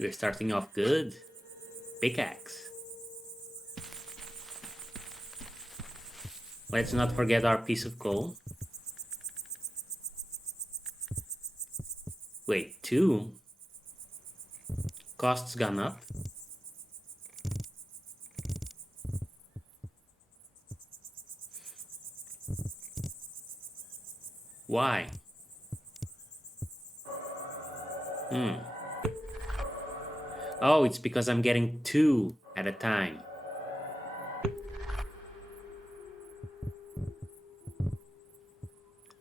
We're starting off good. Pickaxe. Let's not forget our piece of coal. Wait, two? Costs gone up? Why? Oh, it's because I'm getting two at a time.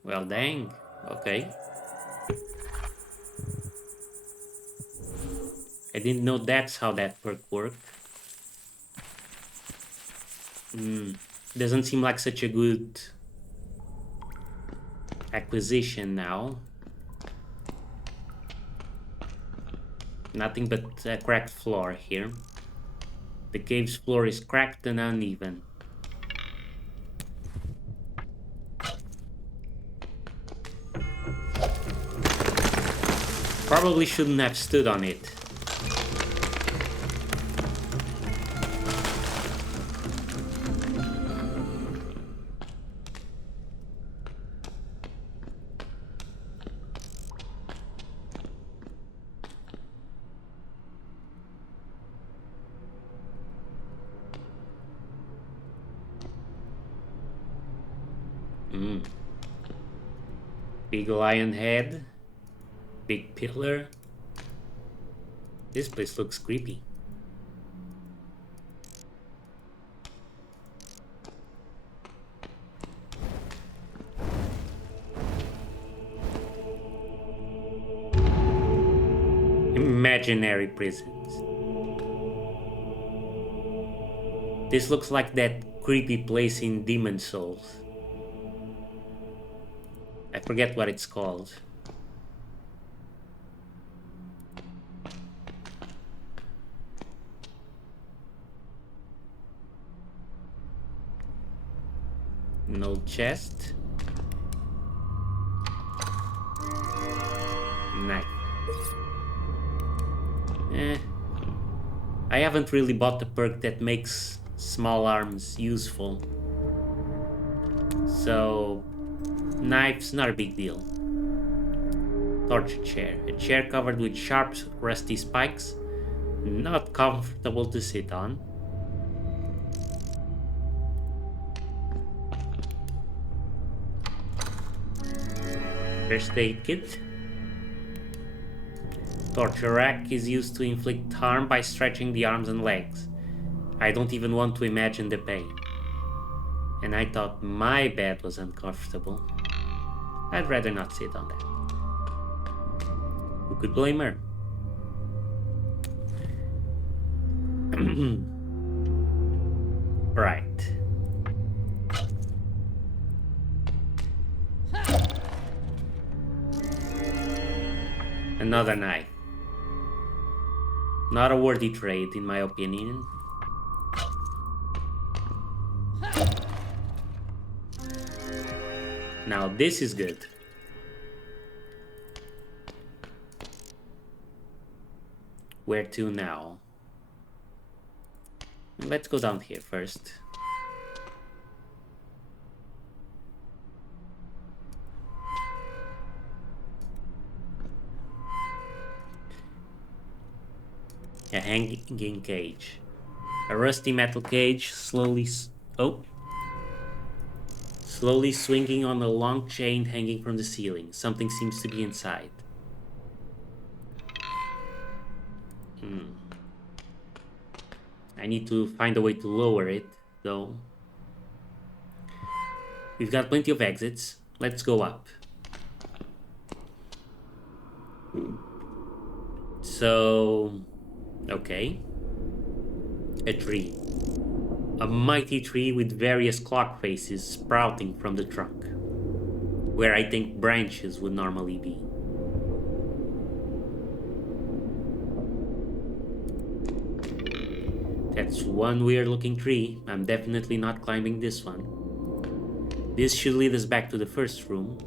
Well, dang. Okay. I didn't know that's how that perk worked. Doesn't seem like such a good acquisition now. Nothing but a cracked floor here. The cave's floor is cracked and uneven. Probably shouldn't have stood on it. Big lion head. Big pillar. This place looks creepy. Imaginary prisons. This looks like that creepy place in Demon Souls. I forget what it's called. No chest. Knife. I haven't really bought the perk that makes small arms useful. So, knife's not a big deal. Torture chair. A chair covered with sharp, rusty spikes. Not comfortable to sit on. First aid kit. Torture rack is used to inflict harm by stretching the arms and legs. I don't even want to imagine the pain. And I thought my bed was uncomfortable. I'd rather not sit on that. Who could blame her? Right. Another knife. Not a worthy trade, in my opinion. Now this is good. Where to now? Let's go down here first. A hanging cage. A rusty metal cage slowly swinging on a long chain hanging from the ceiling. Something seems to be inside. I need to find a way to lower it, though. We've got plenty of exits. Let's go up. So... okay. A tree. A mighty tree with various clock faces sprouting from the trunk, where I think branches would normally be. That's one weird looking tree. I'm definitely not climbing this one. This should lead us back to the first room.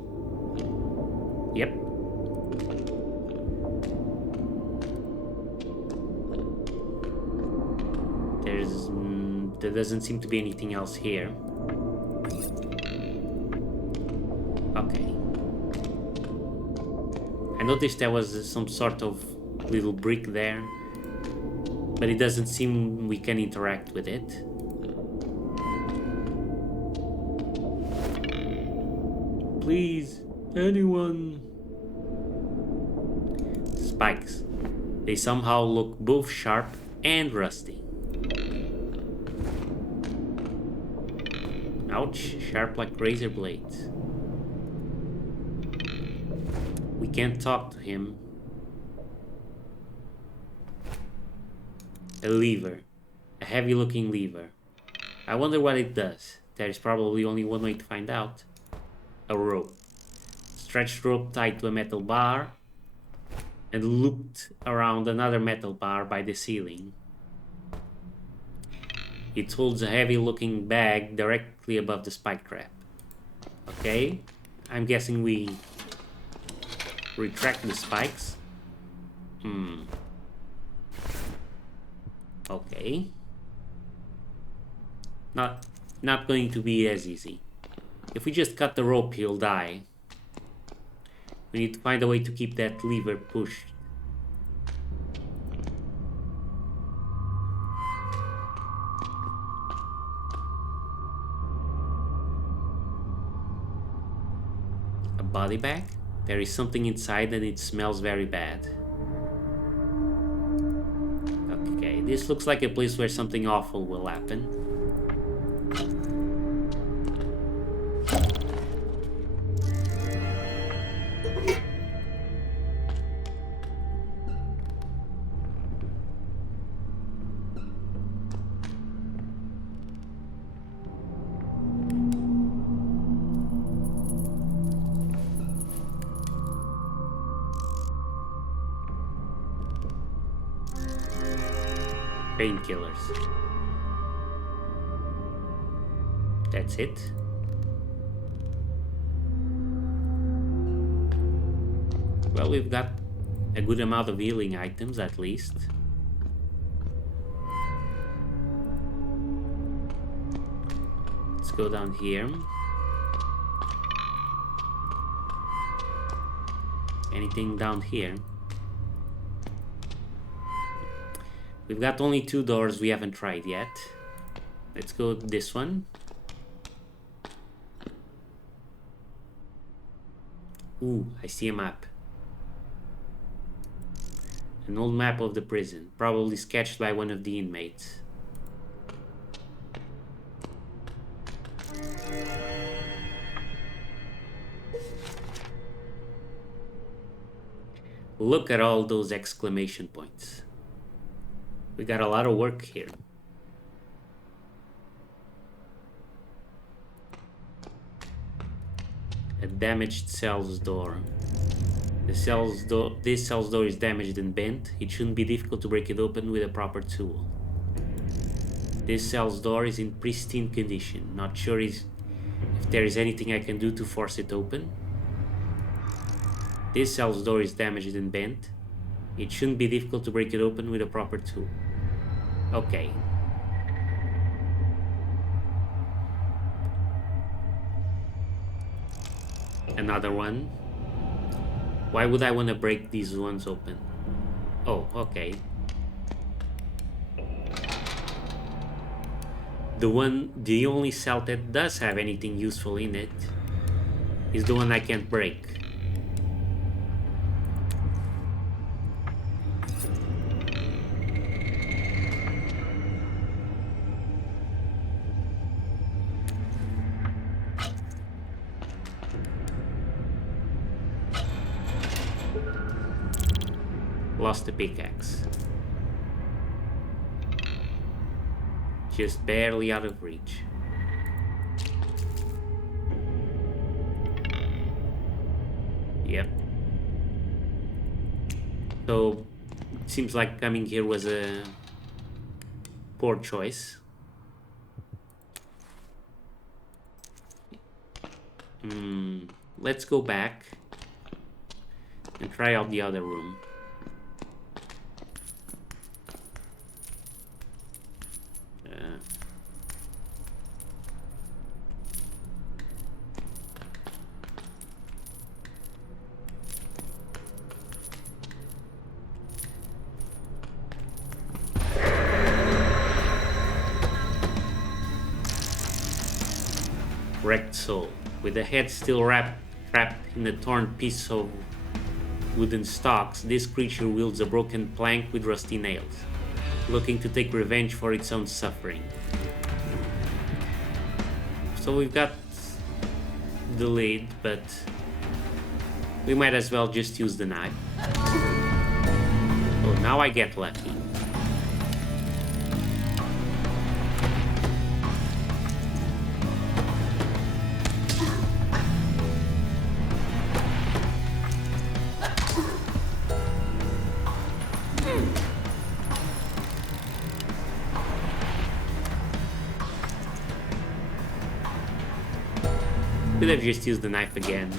Yep. There doesn't seem to be anything else here. Okay. I noticed there was some sort of little brick there, but it doesn't seem we can interact with it. Please, anyone? Spikes. They somehow look both sharp and rusty. Ouch, sharp like razor blades. We can't talk to him. A lever. A heavy looking lever. I wonder what it does. There is probably only one way to find out. A rope. Stretched rope tied to a metal bar and looped around another metal bar by the ceiling. It holds a heavy looking bag directly above the spike trap. Okay, I'm guessing we retract the spikes. Okay. Not going to be as easy. If we just cut the rope, he'll die. We need to find a way to keep that lever pushed. A body bag? There is something inside and it smells very bad. Okay, this looks like a place where something awful will happen. Painkillers. That's it. Well, we've got a good amount of healing items at least. Let's go down here. Anything down here? We've got only 2 doors we haven't tried yet. Let's go this one. Ooh, I see a map. An old map of the prison, probably sketched by one of the inmates. Look at all those exclamation points. We got a lot of work here. A damaged cell's door. This cell's door is damaged and bent. It shouldn't be difficult to break it open with a proper tool. This cell's door is in pristine condition. Not sure if there is anything I can do to force it open. This cell's door is damaged and bent. It shouldn't be difficult to break it open with a proper tool. Okay. Another one. Why would I want to break these ones open? Oh, okay. The only cell that does have anything useful in it is the one I can't break. Lost the pickaxe. Just barely out of reach. Yep. So, seems like coming here was a poor choice. Let's go back and try out the other room. wrecked soul. With the head still wrapped in a torn piece of wooden stalks, this creature wields a broken plank with rusty nails, looking to take revenge for its own suffering. So we've got the lead, but we might as well just use the knife. Oh, now I get lucky. Could have just used the knife again.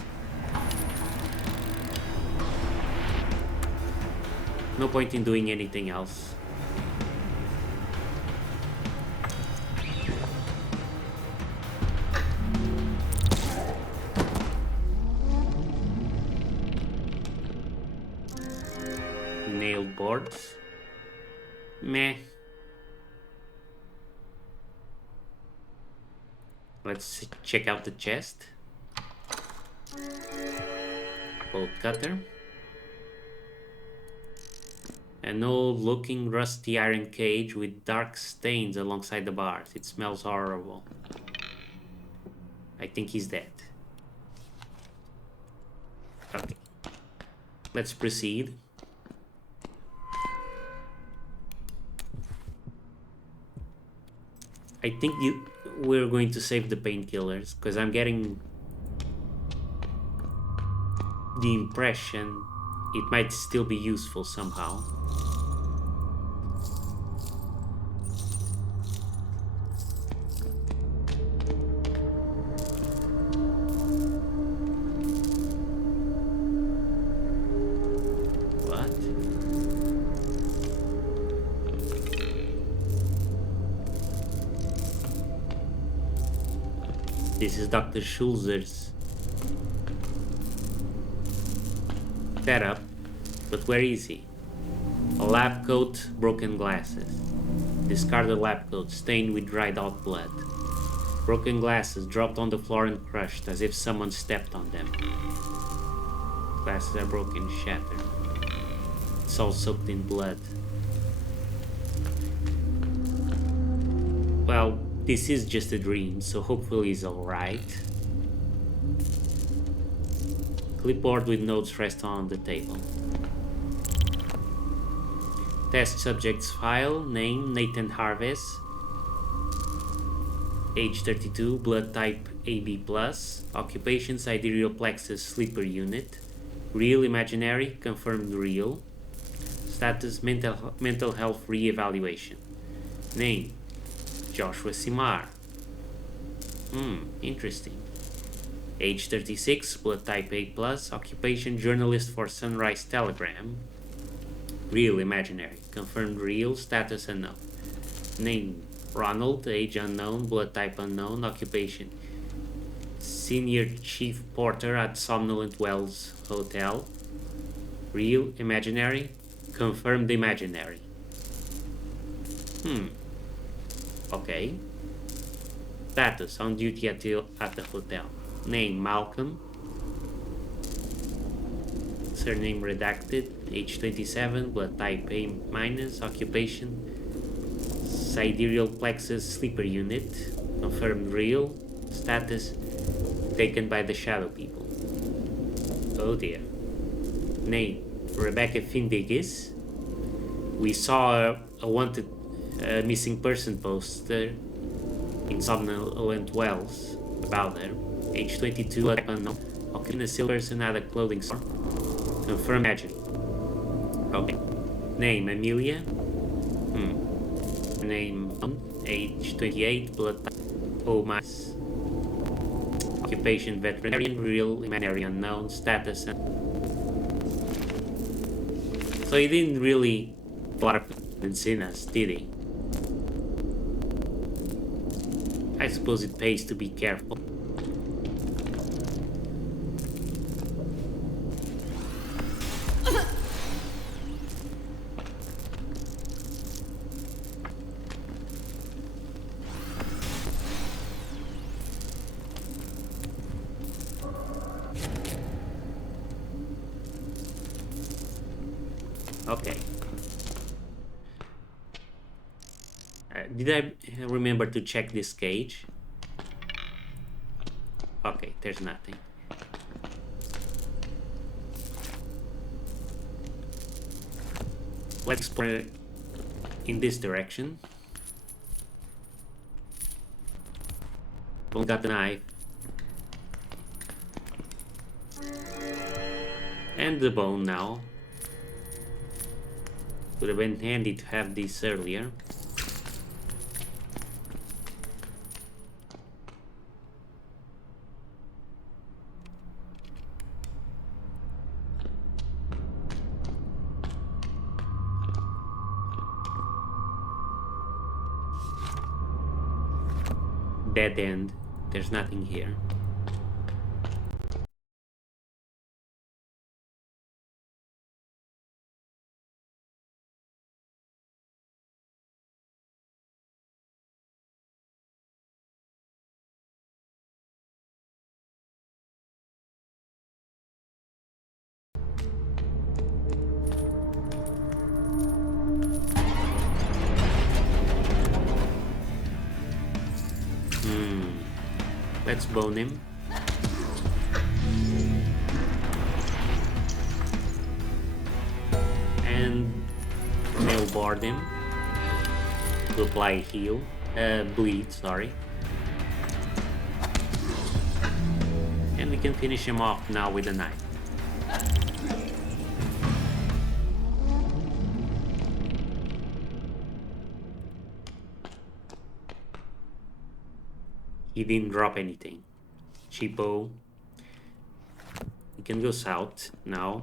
No point in doing anything else. Nailed boards. Meh. Let's check out the chest. Bolt cutter. An old looking rusty iron cage with dark stains alongside the bars. It smells horrible. I think he's dead. Okay. Let's proceed. I think we're going to save the painkillers, because I'm getting the impression it might still be useful somehow. This is Dr. Schulzer's setup, but where is he? A lab coat, broken glasses. Discarded lab coat, stained with dried out blood. Broken glasses dropped on the floor and crushed as if someone stepped on them. Glasses are broken, shattered. It's all soaked in blood. Well, this is just a dream, so hopefully he's alright. Clipboard with notes rest on the table. Test subject's file, name Nathan Harvest. Age 32, blood type AB+, occupation sidereal plexus sleeper unit, real imaginary, confirmed real, status mental health re-evaluation, name Joshua Simar. Interesting. Age 36, blood type A+, occupation journalist for Sunrise Telegram, real imaginary, confirmed real, status unknown, name Ronald, age unknown, blood type unknown, occupation senior chief porter at Somnolent Wells Hotel, real imaginary, confirmed imaginary. Okay. Status on duty at the hotel. Name Malcolm. Surname redacted. Age 27. Blood type A-, occupation sidereal plexus sleeper unit. Confirmed real. Status taken by the shadow people. Oh dear. Name Rebecca Findigis. We saw a wanted missing person poster in Somnolent Wells about her. Age 22, unknown. Okay, a silver person at a clothing store. Confirm imagery. Okay. Name Amelia. Name age 28, blood type O-. Occupation veterinarian, real imaginary unknown, status. So he didn't really a lot of confidence in us, did he? I suppose it pays to be careful. Okay. Did I remember to check this cage? Okay, there's nothing. Let's explore in this direction. Got the knife. And the bone now. Would have been handy to have this earlier. Dead end. There's nothing here. Let's bone him. And nail board him to apply heal. Bleed, sorry. And we can finish him off now with a knife. He didn't drop anything. Cheapo. We can go south now.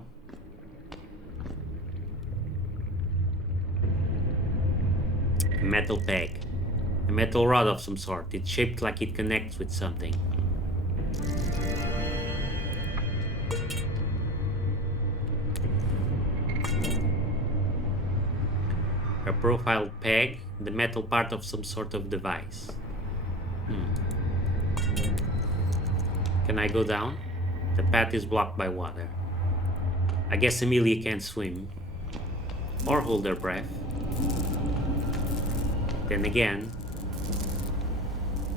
A metal peg. A metal rod of some sort. It's shaped like it connects with something. A profile peg. The metal part of some sort of device. Can I go down? The path is blocked by water. I guess Amelia can't swim. Or hold her breath. Then again,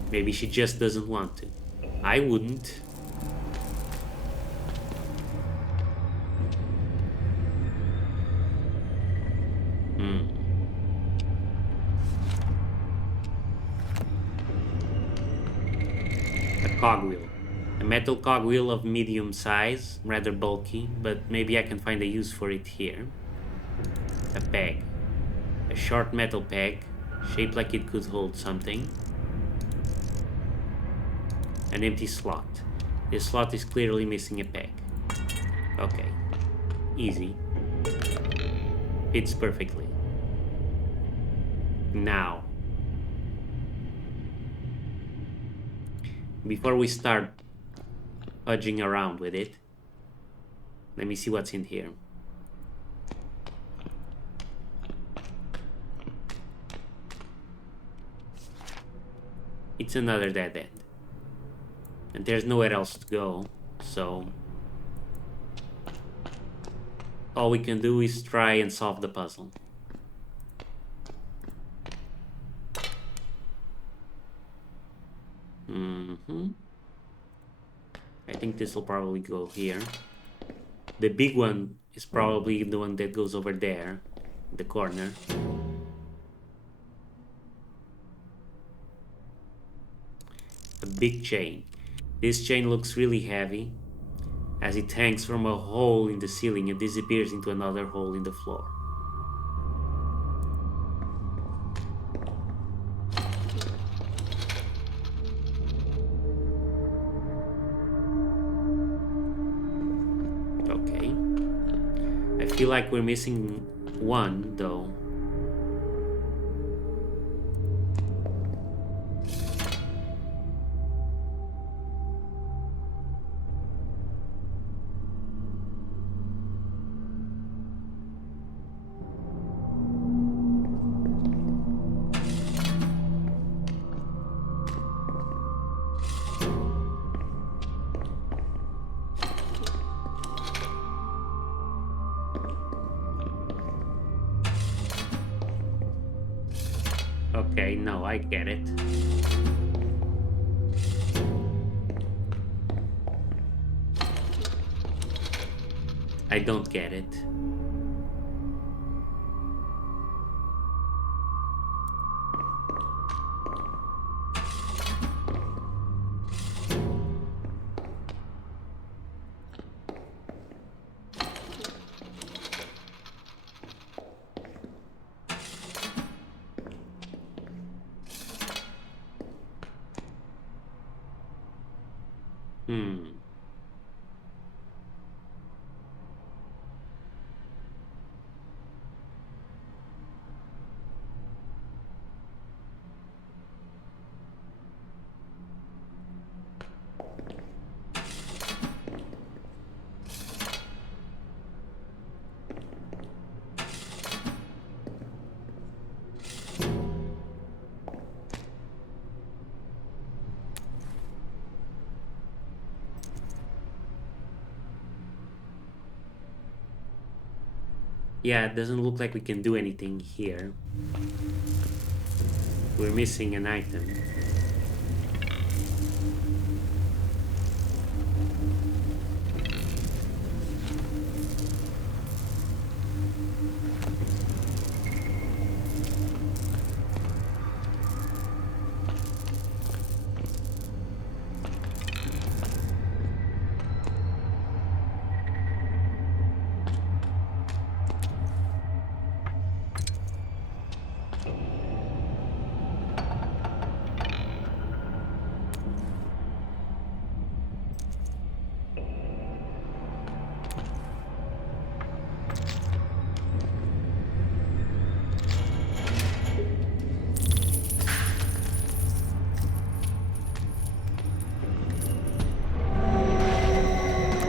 maybe she just doesn't want to. I wouldn't. A cogwheel. A metal cogwheel of medium size, rather bulky, but maybe I can find a use for it here. A peg. A short metal peg, shaped like it could hold something. An empty slot. This slot is clearly missing a peg. Okay. Easy. Fits perfectly. Now, before we start fudging around with it, let me see what's in here. It's another dead end. And there's nowhere else to go, so all we can do is try and solve the puzzle. I think this will probably go here. The big one is probably the one that goes over there, in the corner. A big chain. This chain looks really heavy, as it hangs from a hole in the ceiling and disappears into another hole in the floor. Okay. I feel like we're missing one, though. Okay, no, I get it. I don't get it. Hmm. Yeah, it doesn't look like we can do anything here. We're missing an item.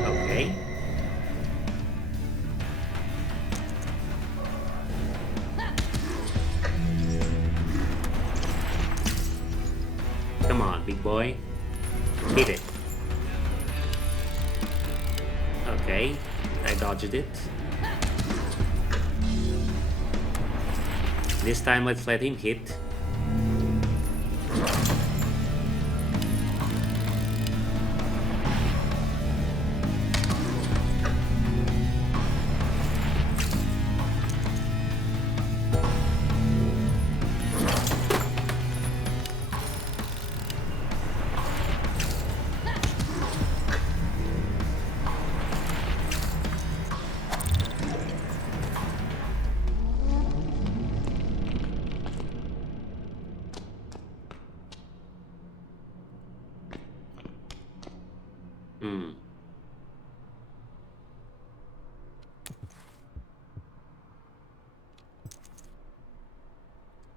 Okay. Come on, big boy. Hit it. Okay. I dodged it. This time, let's let him hit. Hmm.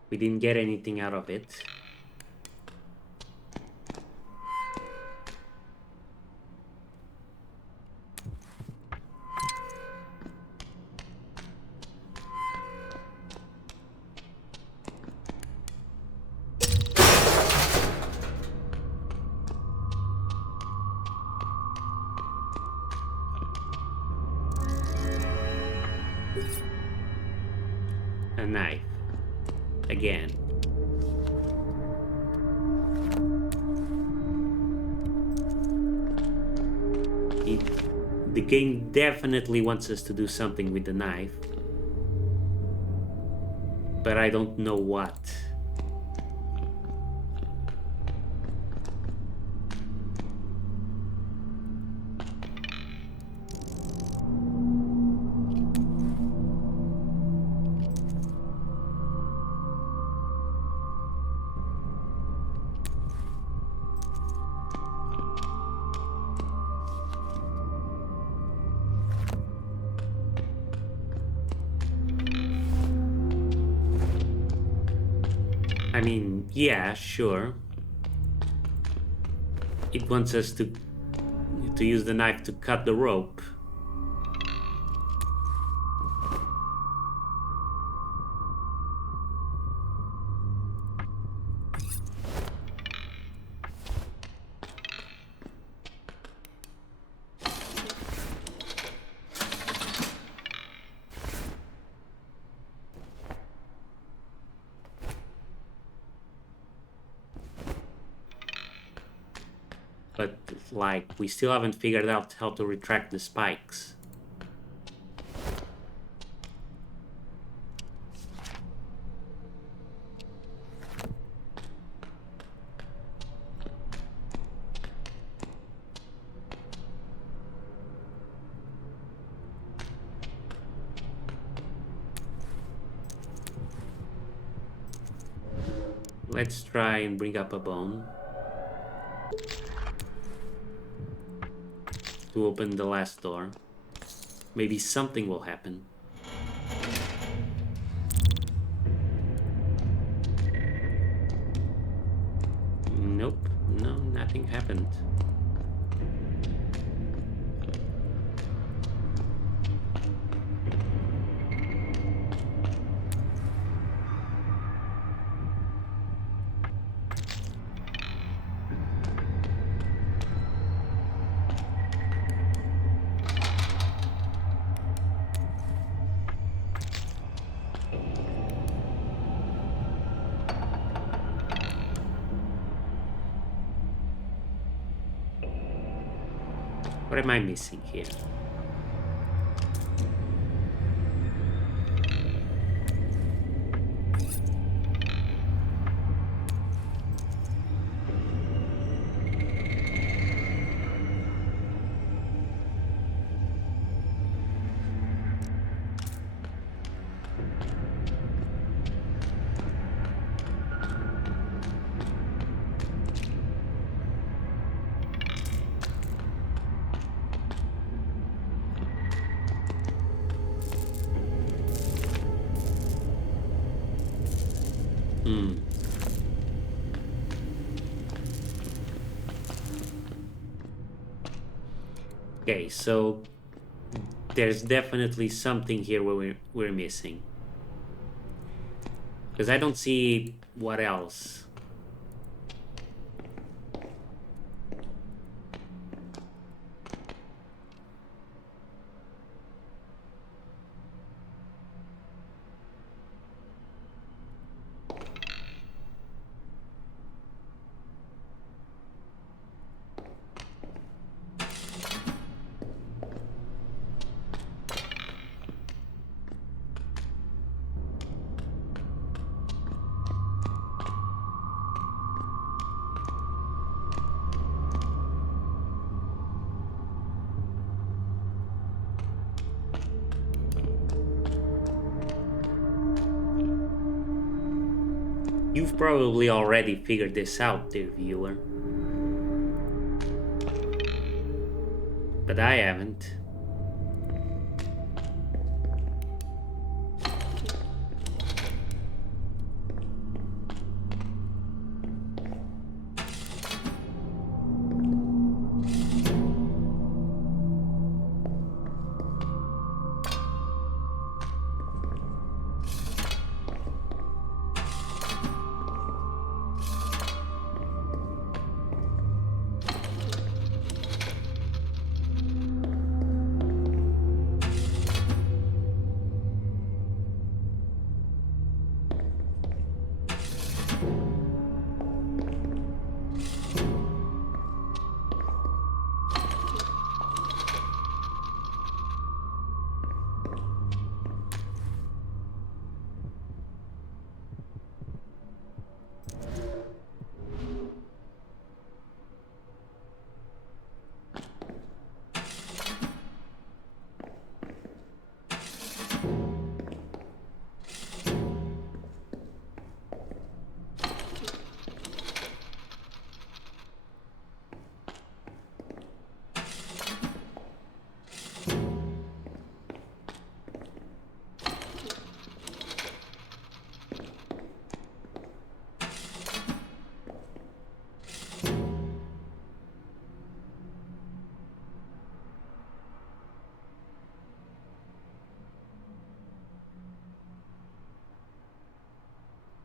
We didn't get anything out of it. A knife. Again. The game definitely wants us to do something with the knife. But I don't know what. I mean, yeah, sure. It wants us to use the knife to cut the rope. But, like, we still haven't figured out how to retract the spikes. Let's try and bring up a bone to open the last door. Maybe something will happen. Nope, no, nothing happened. What am I missing here? Okay, so there's definitely something here where we're missing. Because I don't see what else. You've probably already figured this out, dear viewer. But I haven't.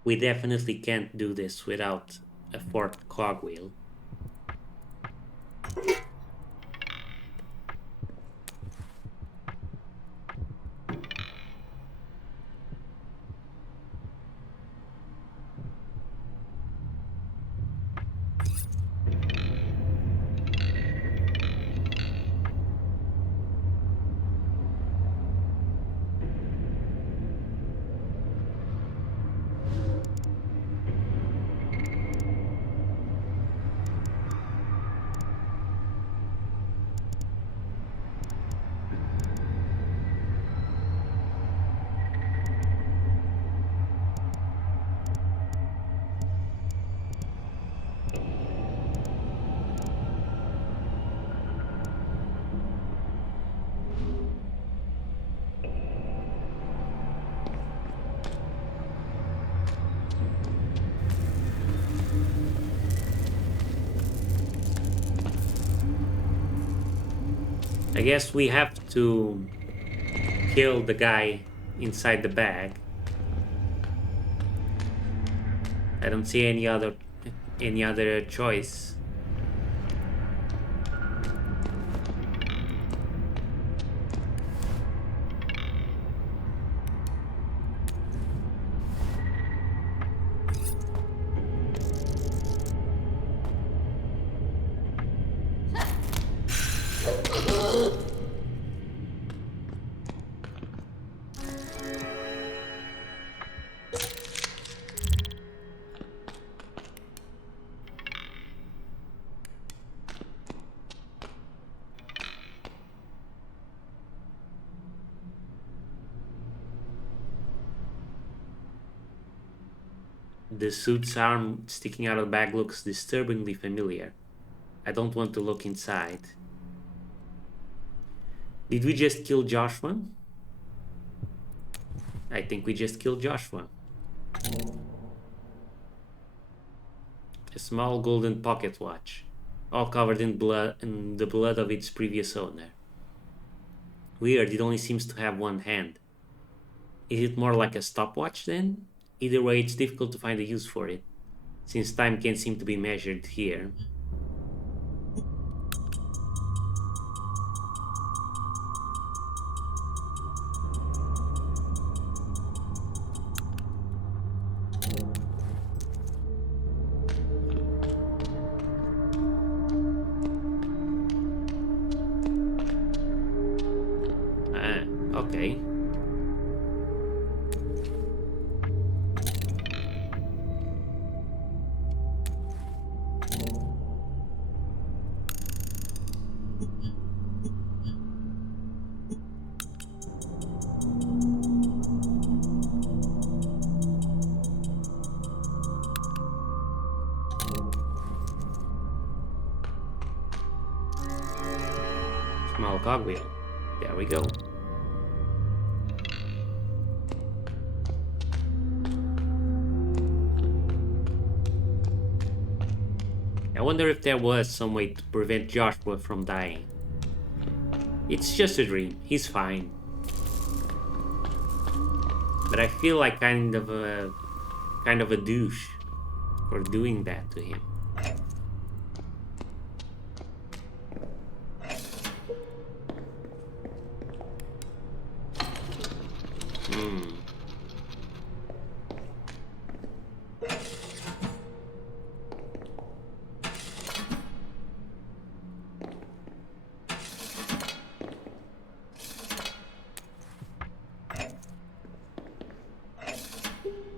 We definitely can't do this without a fourth cogwheel. I guess we have to kill the guy inside the bag. I don't see any other choice. The suit's arm sticking out of the bag looks disturbingly familiar. I don't want to look inside. Did we just kill Joshua? I think we just killed Joshua. A small golden pocket watch, all covered in blood, in the blood of its previous owner. Weird, it only seems to have one hand. Is it more like a stopwatch then? Either way, it's difficult to find a use for it, since time can't seem to be measured here. Okay. Small cogwheel. There we go. I wonder if there was some way to prevent Joshua from dying. It's just a dream. He's fine. But I feel like kind of a douche for doing that to him.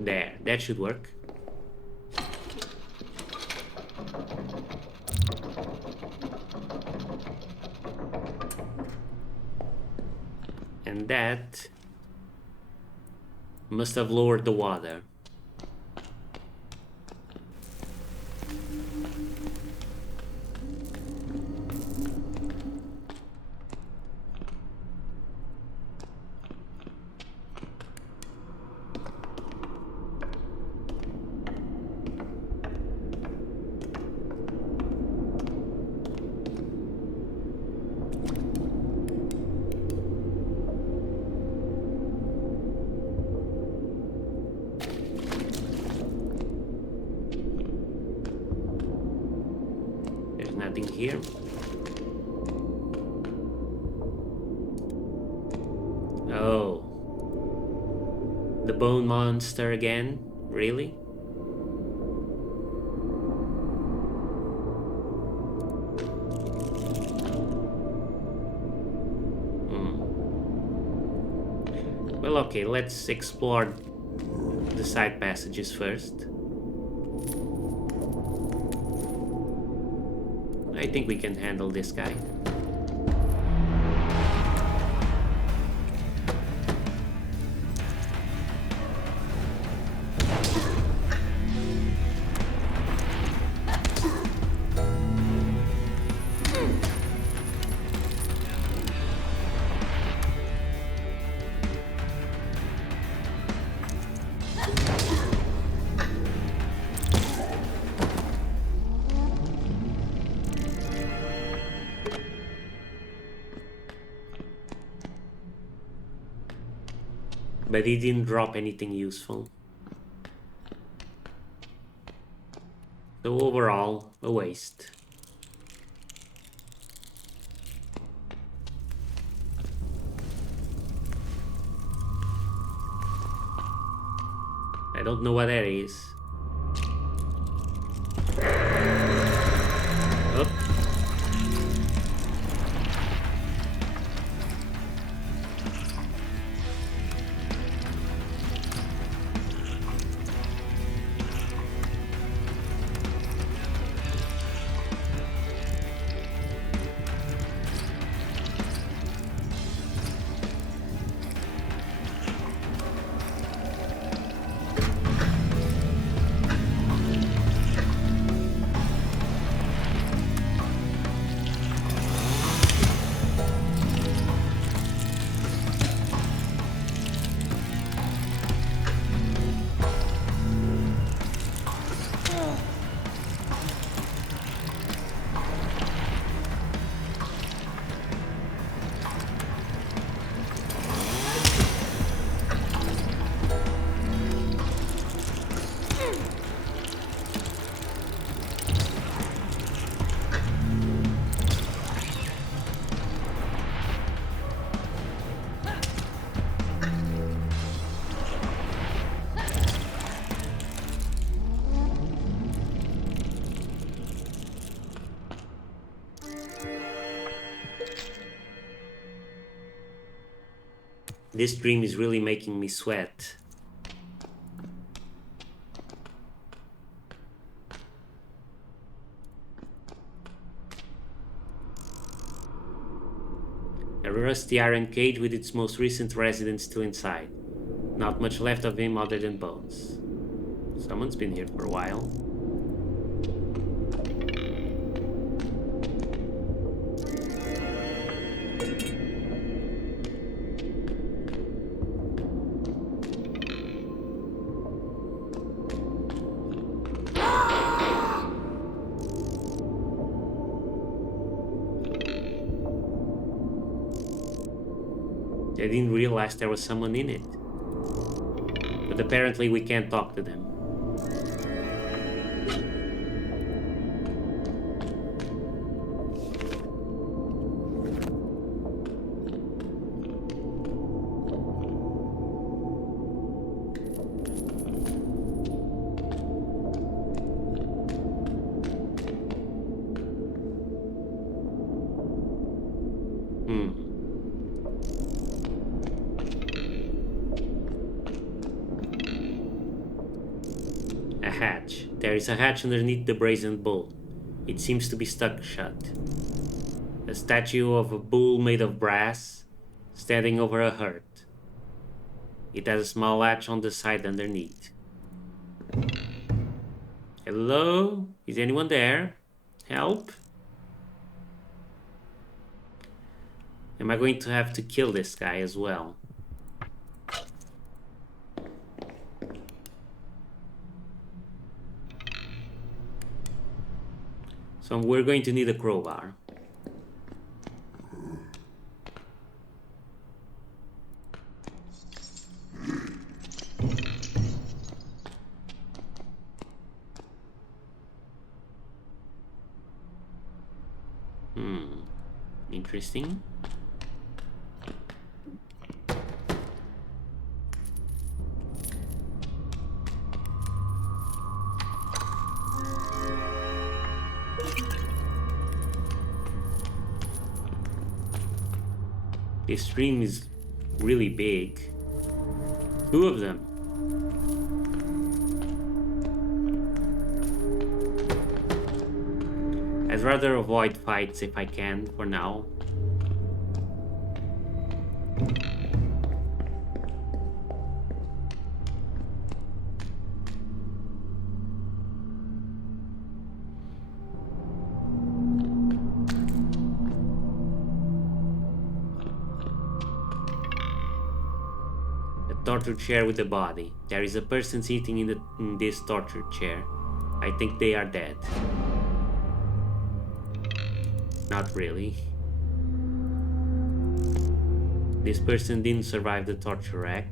There, that should work. And that must have lowered the water. Nothing here. Oh. The bone monster again? Really? Well, okay, let's explore the side passages first. I think we can handle this guy. But he didn't drop anything useful. So overall, a waste. I don't know what that is. Oh. This dream is really making me sweat. A rusty iron cage with its most recent resident still inside. Not much left of him other than bones. Someone's been here for a while. I didn't realize there was someone in it. But apparently we can't talk to them. Hatch. There is a hatch underneath the brazen bull. It seems to be stuck shut. A statue of a bull made of brass, standing over a hearth. It has a small latch on the side underneath. Hello? Is anyone there? Help? Am I going to have to kill this guy as well? So we're going to need a crowbar. Interesting. This stream is really big. 2 of them. I'd rather avoid fights if I can for now. Torture chair with a body. There is a person sitting in this torture chair. I think they are dead. Not really. This person didn't survive the torture rack.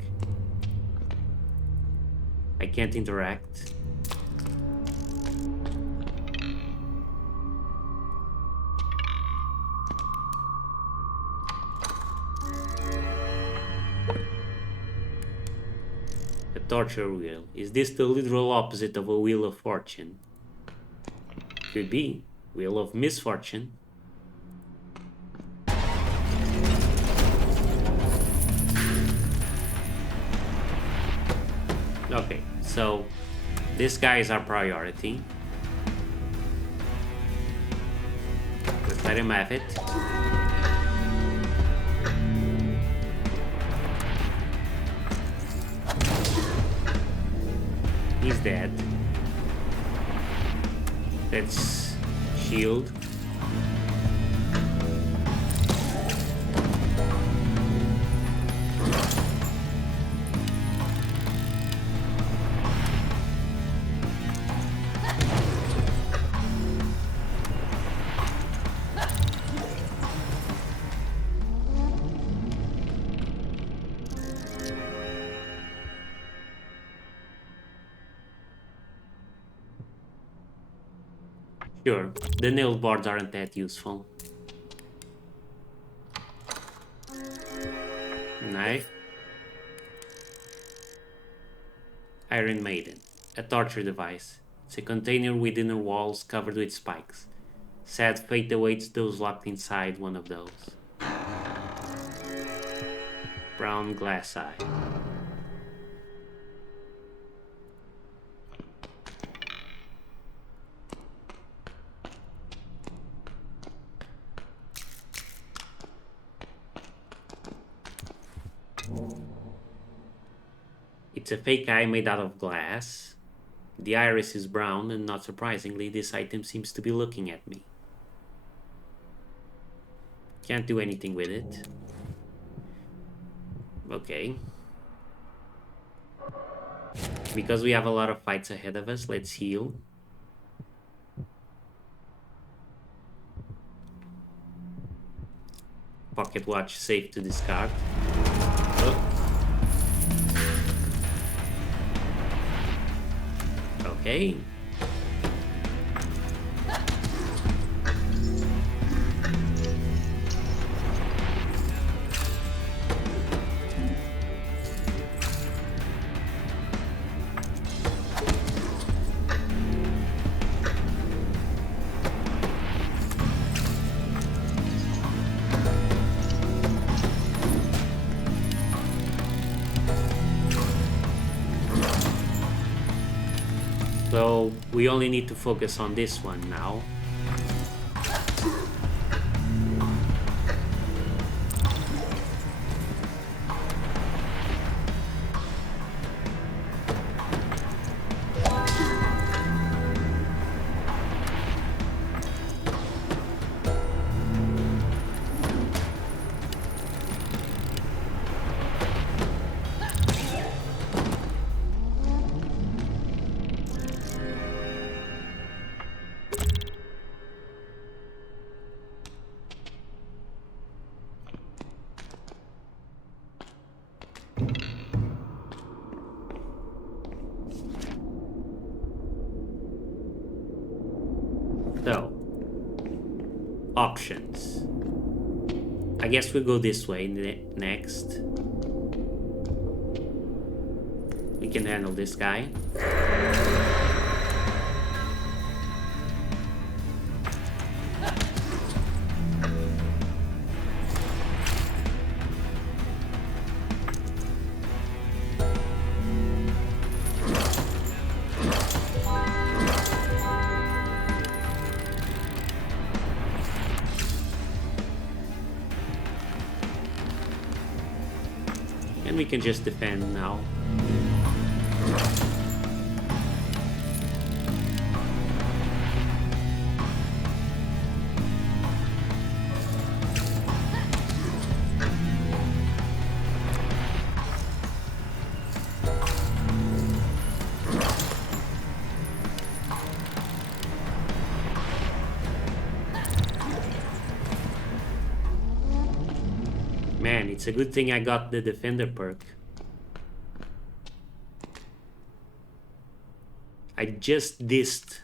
I can't interact. A torture wheel. Is this the literal opposite of a wheel of fortune? Could be. Wheel of misfortune. Okay, so this guy is our priority. Let's let him have it. He's dead. Let's shield. Sure, the nail boards aren't that useful. Knife. Iron Maiden. A torture device. It's a container with inner walls covered with spikes. Sad fate awaits those locked inside one of those. Brown glass eye. It's a fake eye made out of glass. The iris is brown, and not surprisingly, this item seems to be looking at me. Can't do anything with it. Okay. Because we have a lot of fights ahead of us, let's heal. Pocket watch safe to discard. Oh. Okay. So we only need to focus on this one now. So, options. I guess we'll go this way next. We can handle this guy. And we can just defend now. Man, it's a good thing I got the defender perk. I just dissed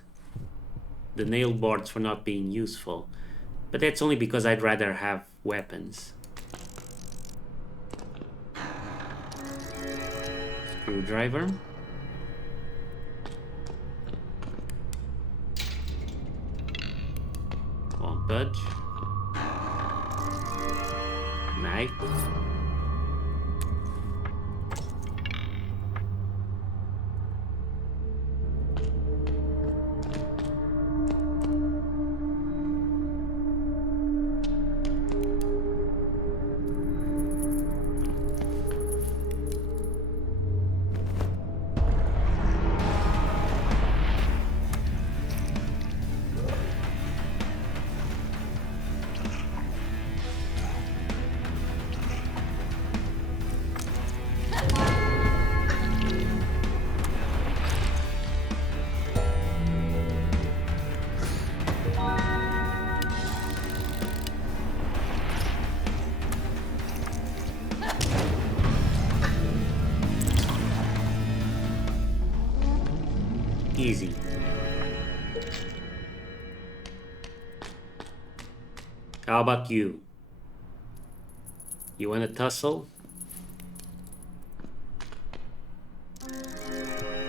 the nail boards for not being useful, but that's only because I'd rather have weapons. Screwdriver. Won't budge. Knife. Easy. How about you? You want to tussle?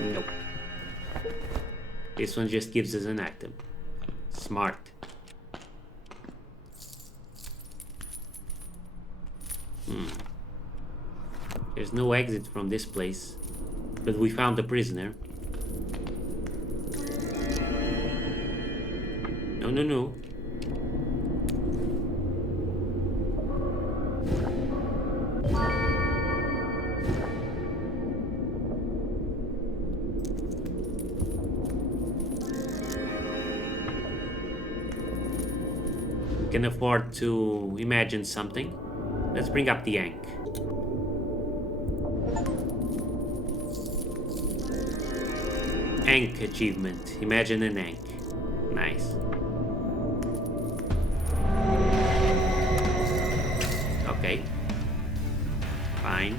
Nope. This one just gives us an item. Smart. There's no exit from this place, but we found the prisoner. No, no, no. Can afford to imagine something. Let's bring up the Ankh. Ankh achievement. Imagine an Ankh. Nice. Okay. Fine.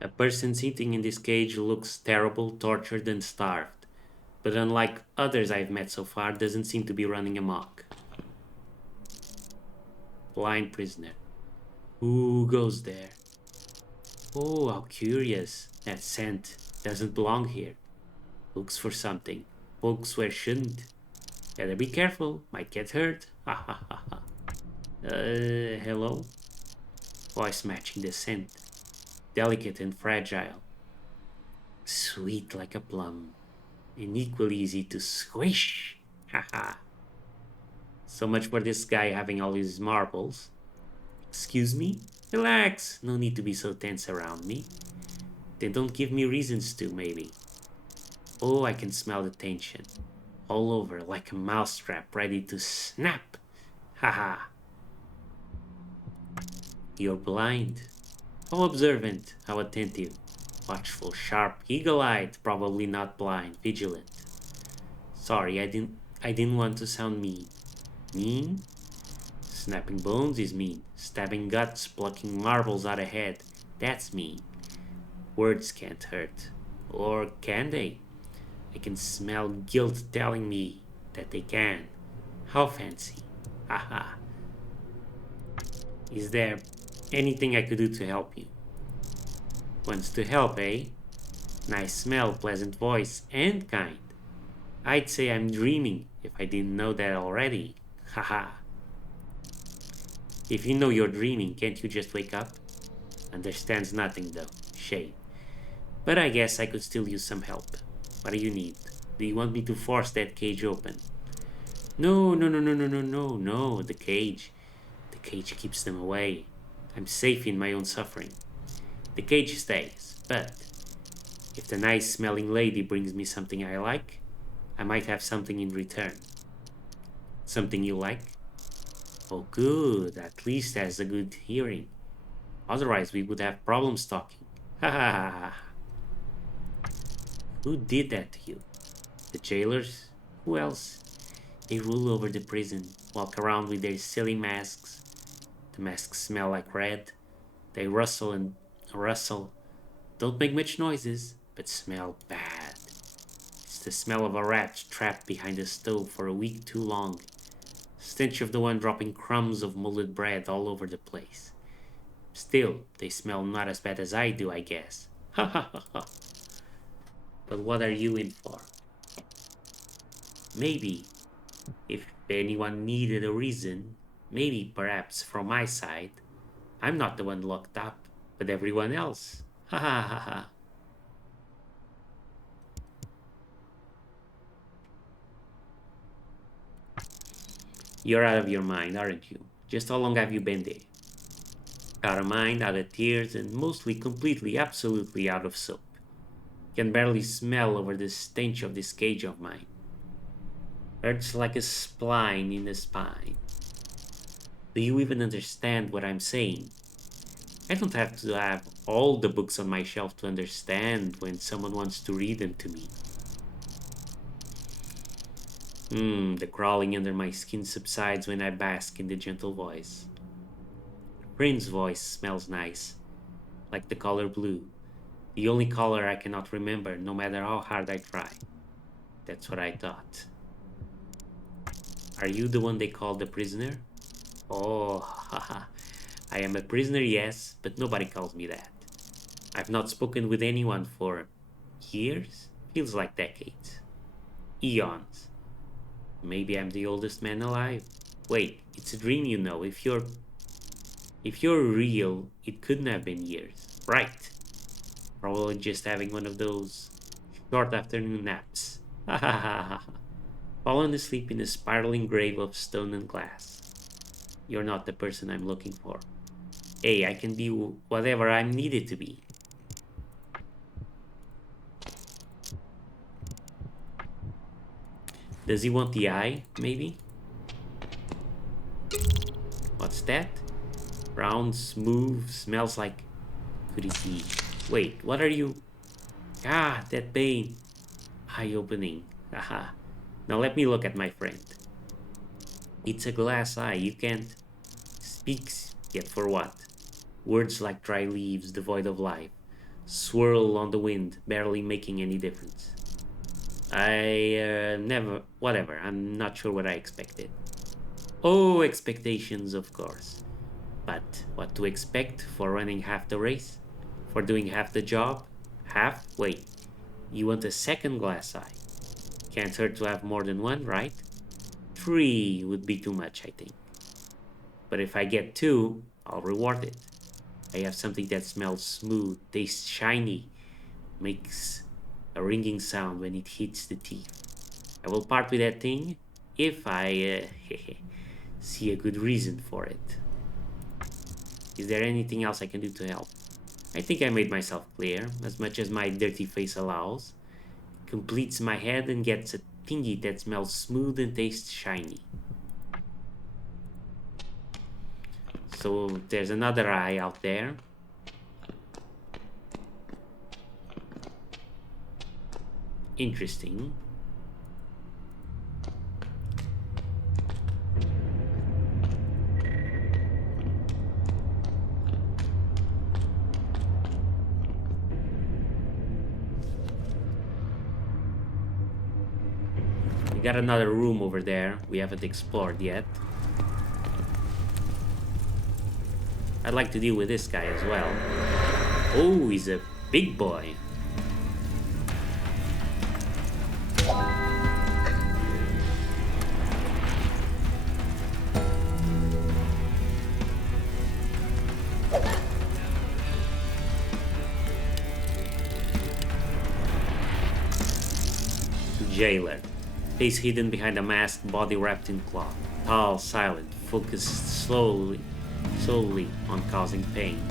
A person sitting in this cage looks terrible, tortured, and starved. But unlike others I've met so far, doesn't seem to be running amok. Blind prisoner. Who goes there? Oh, how curious. That scent doesn't belong here. Looks for something. Pokes where shouldn't. Better be careful. Might get hurt. Ha ha ha ha. Hello? Voice matching the scent. Delicate and fragile. Sweet like a plum. And equally easy to squish. Haha. So much for this guy having all his marbles. Excuse me? Relax. No need to be so tense around me. They don't give me reasons to, maybe. Oh, I can smell the tension. All over like a mousetrap ready to snap. Haha. You're blind. How observant, how attentive. Watchful, sharp, eagle-eyed, probably not blind, vigilant. Sorry, I didn't want to sound mean. Mean? Snapping bones is mean. Stabbing guts, plucking marbles out of head. That's mean. Words can't hurt. Or can they? I can smell guilt telling me that they can. How fancy. Haha. Is there anything I could do to help you? Wants to help, eh? Nice smell, pleasant voice, and kind. I'd say I'm dreaming if I didn't know that already. Haha. If you know you're dreaming, can't you just wake up? Understands nothing though. Shade. But I guess I could still use some help. What do you need? Do you want me to force that cage open? No, no, no, no, no, no, no, no. The cage. The cage keeps them away. I'm safe in my own suffering. The cage stays, but if the nice smelling lady brings me something I like, I might have something in return. Something you like? Oh, good. At least has a good hearing. Otherwise, we would have problems talking. Ha ha ha ha. Who did that to you? The jailers? Who else? They rule over the prison, walk around with their silly masks. The masks smell like red. They rustle and rustle. Don't make much noises, but smell bad. It's the smell of a rat trapped behind a stove for a week too long. Stench of the one dropping crumbs of molded bread all over the place. Still, they smell not as bad as I do, I guess. Ha ha ha ha. But what are you in for? Maybe, if anyone needed a reason, maybe perhaps from my side, I'm not the one locked up, but everyone else. Ha ha ha ha. You're out of your mind, aren't you? Just how long have you been there? Out of mind, out of tears, and mostly completely, absolutely out of soap. Can barely smell over the stench of this cage of mine. Hurts like a spline in the spine. Do you even understand what I'm saying? I don't have to have all the books on my shelf to understand when someone wants to read them to me. The crawling under my skin subsides when I bask in the gentle voice. Prince's voice smells nice, like the color blue, the only color I cannot remember no matter how hard I try. That's what I thought. Are you the one they call the prisoner? Oh, haha. I am a prisoner, yes, but nobody calls me that. I've not spoken with anyone for years? Feels like decades. Eons. Maybe I'm the oldest man alive. Wait, it's a dream, you know. If you're real, it couldn't have been years. Right. Probably just having one of those short afternoon naps. Ha ha ha ha. Fallen asleep in a spiraling grave of stone and glass. You're not the person I'm looking for. Hey, I can be whatever I'm needed to be. Does he want the eye, maybe? What's that? Round, smooth, smells like... Could it be? Wait, what are you... Ah, that pain. Eye opening. Haha. Now let me look at my friend. It's a glass eye, you can't... Speaks, yet for what? Words like dry leaves devoid of life. Swirl on the wind, barely making any difference. Whatever, I'm not sure what I expected. Oh, expectations, of course. But what to expect for running half the race? For doing half the job? Half? Wait, you want a second glass eye? Can't hurt to have more than one, right? 3 would be too much, I think. But if I get 2, I'll reward it. I have something that smells smooth, tastes shiny, makes a ringing sound when it hits the teeth. I will part with that thing if I see a good reason for it. Is there anything else I can do to help? I think I made myself clear, as much as my dirty face allows. Completes my head and gets a thingy that smells smooth and tastes shiny. So there's another eye out there. Interesting. We got another room over there we haven't explored yet. I'd like to deal with this guy as well. Oh, he's a big boy. Jailer. Face hidden behind a mask, body wrapped in cloth. Tall, silent, focused solely on causing pain.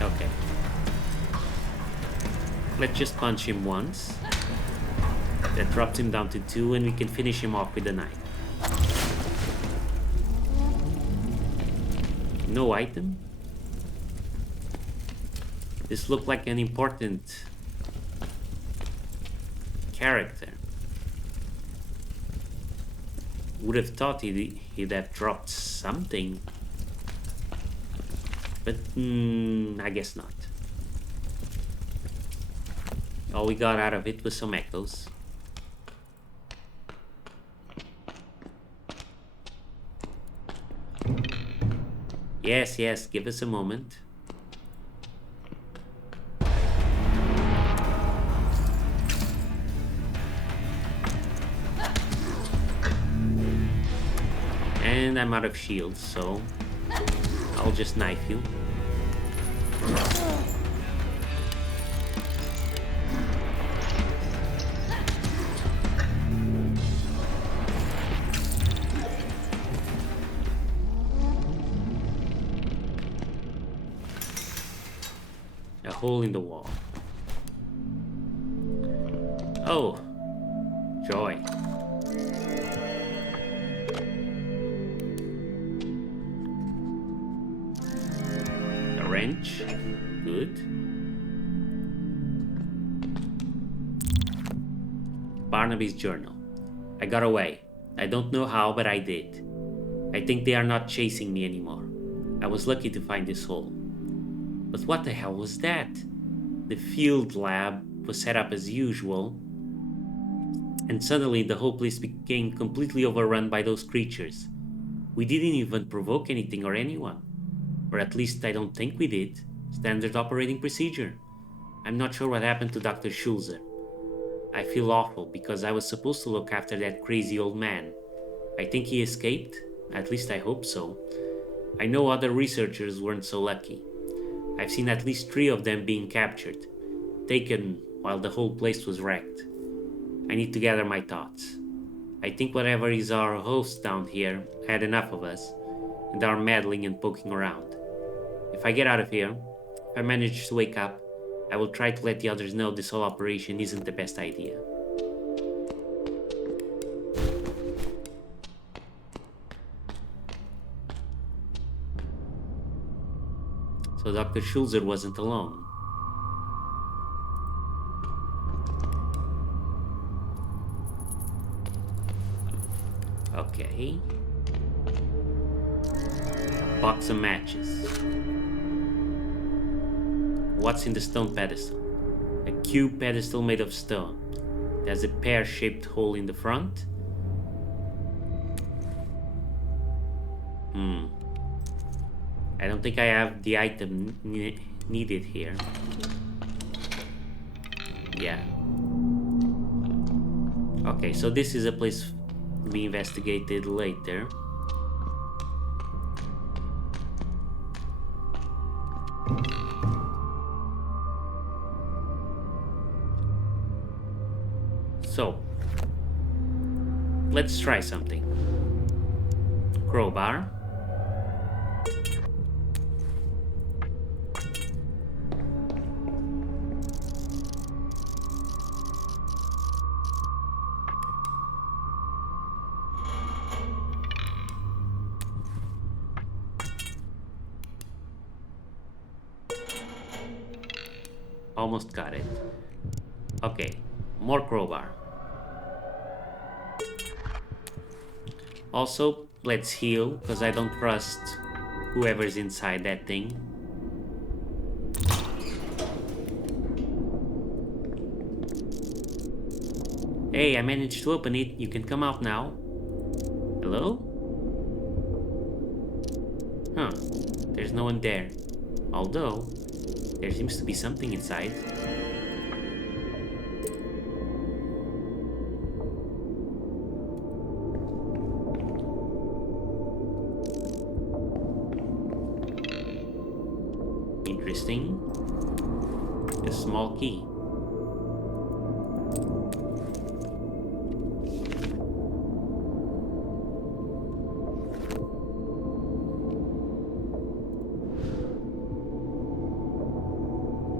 Okay. Let's just punch him once. That drops him down to 2 and we can finish him off with a knife. No item? This looked like an important character. Would have thought he'd have dropped something. But I guess not. All we got out of it was some echoes. Yes, give us a moment. And I'm out of shields, so I'll just knife you. A hole in the wall. Oh, joy. A wrench. Good. Barnaby's journal. I got away. I don't know how, but I did. I think they are not chasing me anymore. I was lucky to find this hole. But what the hell was that? The field lab was set up as usual, and suddenly the whole place became completely overrun by those creatures. We didn't even provoke anything or anyone. Or at least I don't think we did. Standard operating procedure. I'm not sure what happened to Dr. Schulzer. I feel awful because I was supposed to look after that crazy old man. I think he escaped. At least I hope so. I know other researchers weren't so lucky. I've seen at least 3 of them being captured, taken while the whole place was wrecked. I need to gather my thoughts. I think whatever is our host down here had enough of us and are meddling and poking around. If I get out of here, if I manage to wake up, I will try to let the others know this whole operation isn't the best idea. So Dr. Schulzer wasn't alone. Okay. A box of matches. What's in the stone pedestal? A cube pedestal made of stone. There's a pear-shaped hole in the front. I don't think I have the item needed here. Yeah. Okay, so this is a place to be investigated later. So, let's try something. Crowbar. Almost got it. Okay, more crowbar. Also, let's heal, because I don't trust whoever's inside that thing. Hey, I managed to open it. You can come out now. Hello? Huh. There's no one there. Although, there seems to be something inside. Interesting. A small key.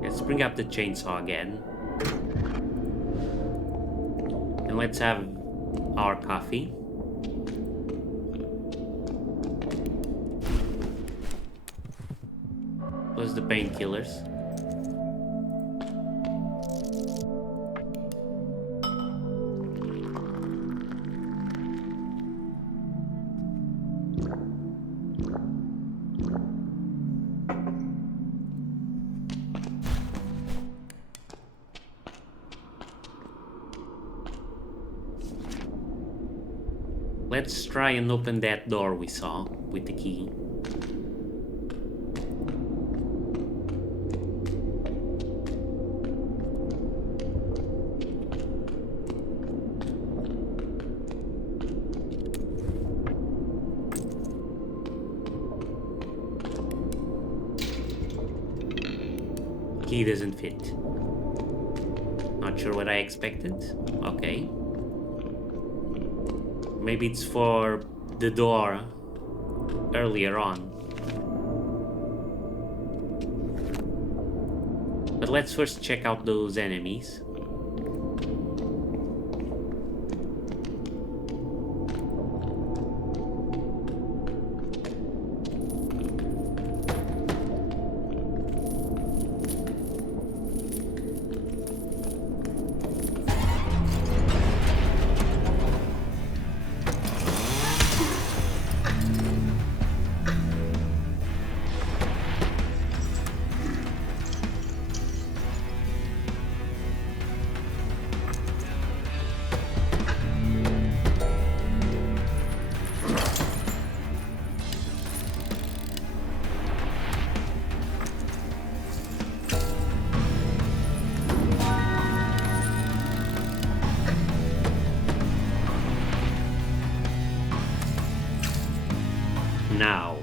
Let's bring up the chainsaw again. And let's have our coffee. Plus the painkillers. Let's try and open that door we saw with the key. Key doesn't fit. Not sure what I expected. Okay. Maybe it's for the door earlier on. But let's first check out those enemies. Now,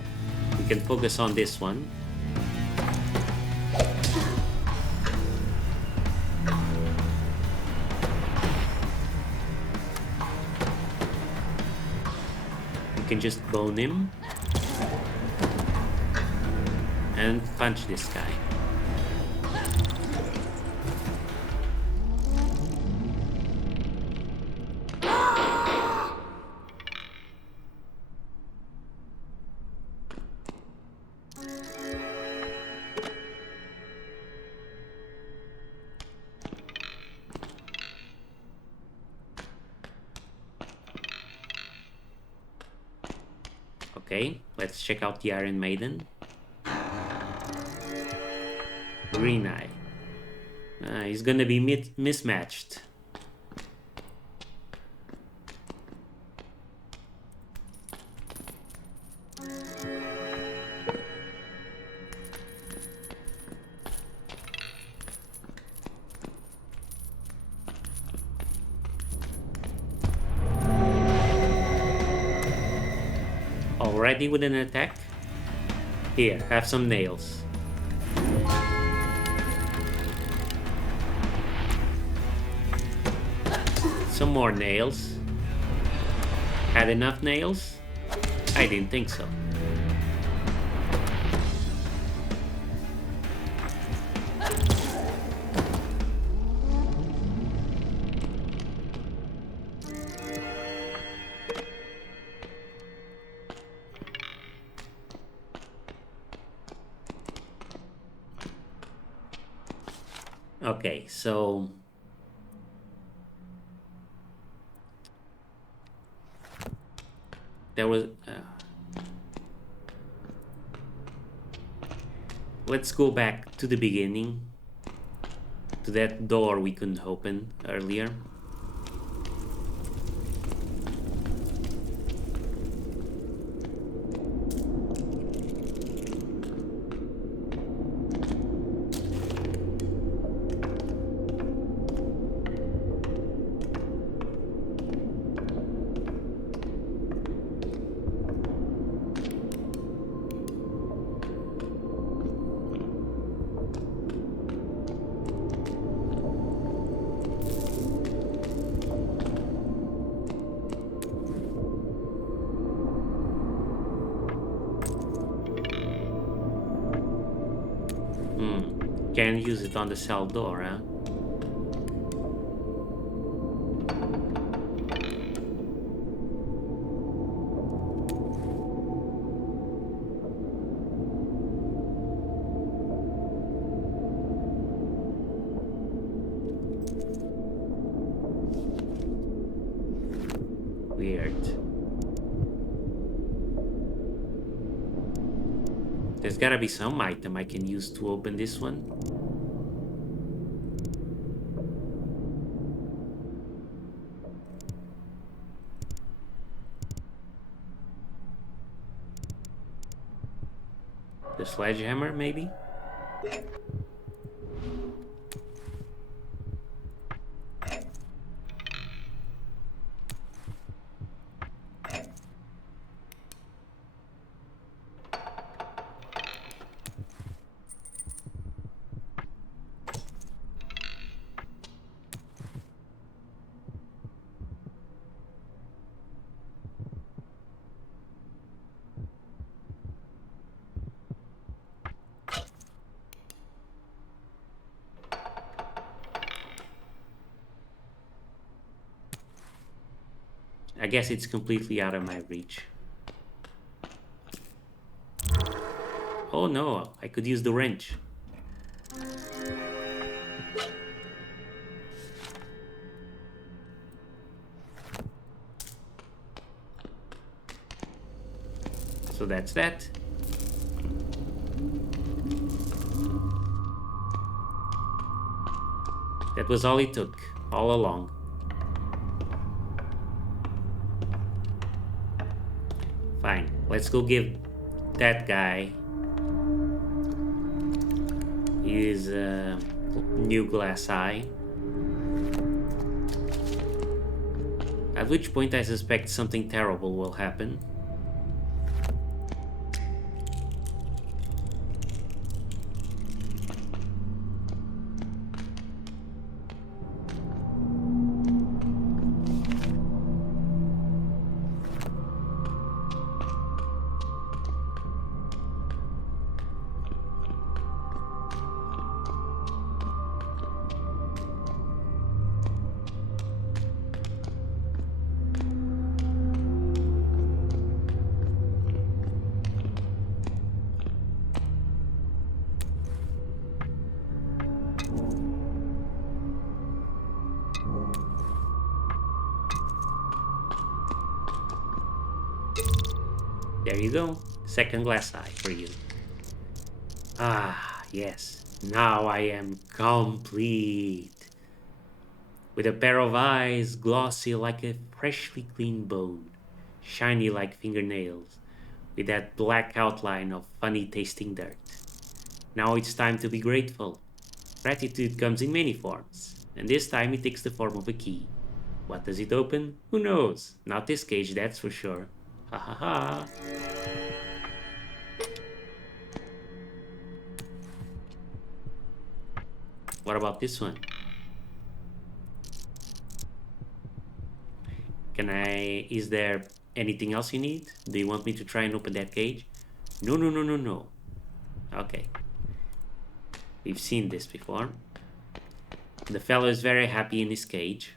we can focus on this one. We can just bone him and punch this guy. Okay, let's check out the Iron Maiden. Green Eye. He's gonna be mismatched. Already with an attack? Here, have some nails. Some more nails. Had enough nails? I didn't think so. Okay, so there was let's go back to the beginning, to that door we couldn't open earlier. Can't use it on the cell door, huh? Weird. There's gotta be some item I can use to open this one. The sledgehammer, maybe? I guess it's completely out of my reach. Oh no, I could use the wrench. So that's that. That was all it took, all along. Fine, let's go give that guy his new glass eye. At which point I suspect something terrible will happen. There you go. Second glass eye for you. Ah, yes. Now I am complete. With a pair of eyes glossy like a freshly cleaned bone, shiny like fingernails, with that black outline of funny tasting dirt. Now it's time to be grateful. Gratitude comes in many forms, and this time it takes the form of a key. What does it open? Who knows? Not this cage, that's for sure. Ha ha ha. What about this one? Is there anything else you need? Do you want me to try and open that cage? No, no, no, no, no. Okay. We've seen this before. The fellow is very happy in his cage.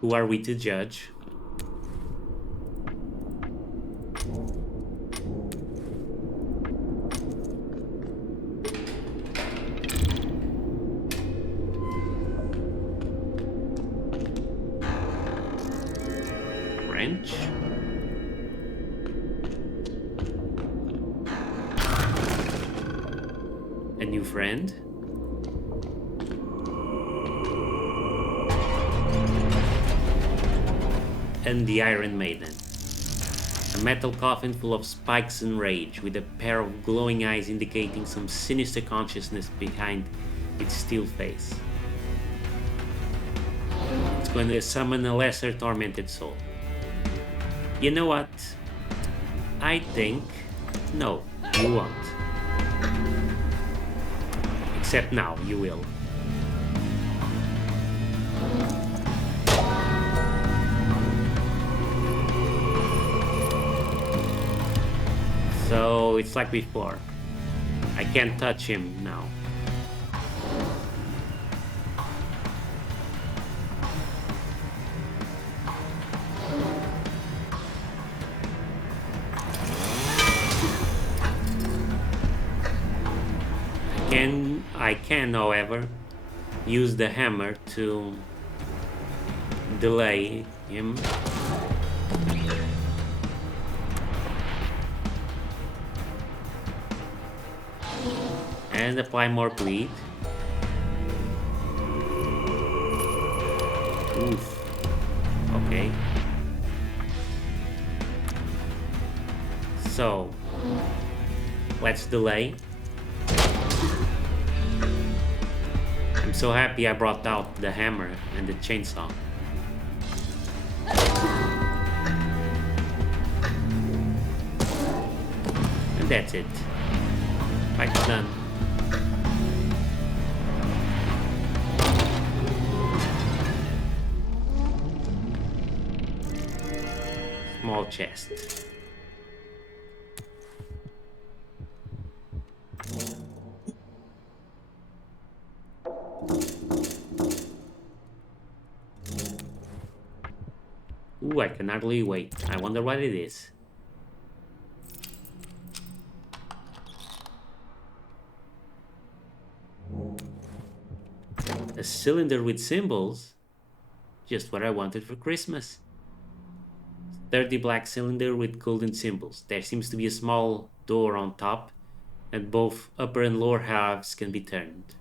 Who are we to judge? Wrench. A new friend. And the Iron Maiden. A metal coffin full of spikes and rage, with a pair of glowing eyes indicating some sinister consciousness behind its steel face. It's going to summon a lesser tormented soul. You know what? I think... No, you won't. Except now, you will. So it's like before. I can't touch him now. I can, however, use the hammer to delay him. And apply more bleed. Oof. Okay. So, let's delay. I'm so happy I brought out the hammer and the chainsaw. And that's it. Fight's done. Small chest. Ooh, I can hardly wait. I wonder what it is. A cylinder with symbols? Just what I wanted for Christmas. Sturdy black cylinder with golden symbols. There seems to be a small door on top, and both upper and lower halves can be turned.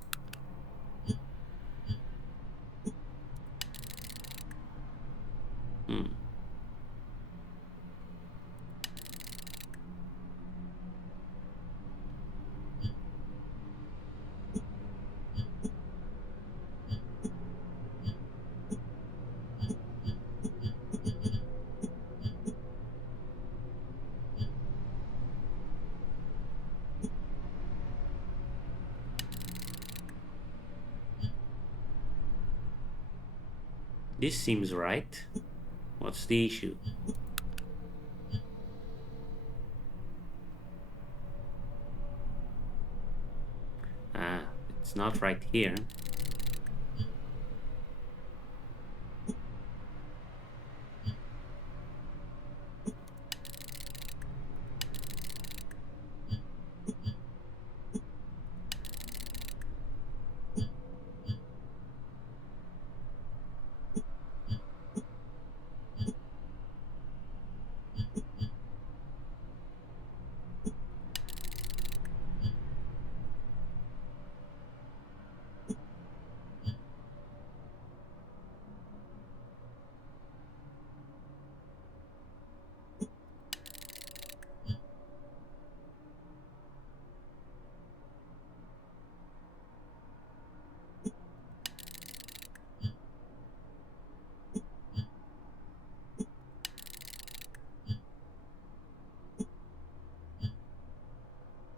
This seems right. What's the issue? Ah, it's not right here.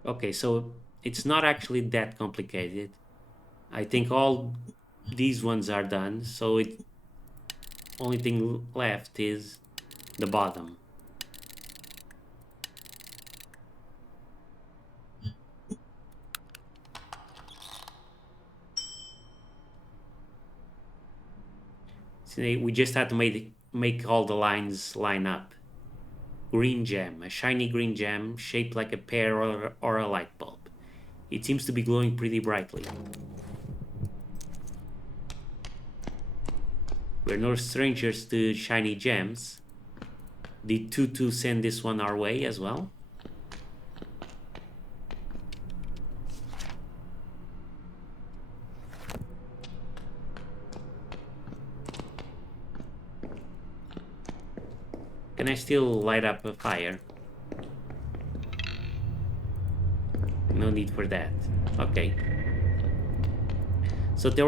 Okay, so it's not actually that complicated. I think all these ones are done, so it only thing left is the bottom. See, we just had to make all the lines line up. Green gem, a shiny green gem shaped like a pear or a light bulb. It seems to be glowing pretty brightly. We're no strangers to shiny gems. Did Tutu send this one our way as well? Can I still light up a fire? No need for that. Okay. So there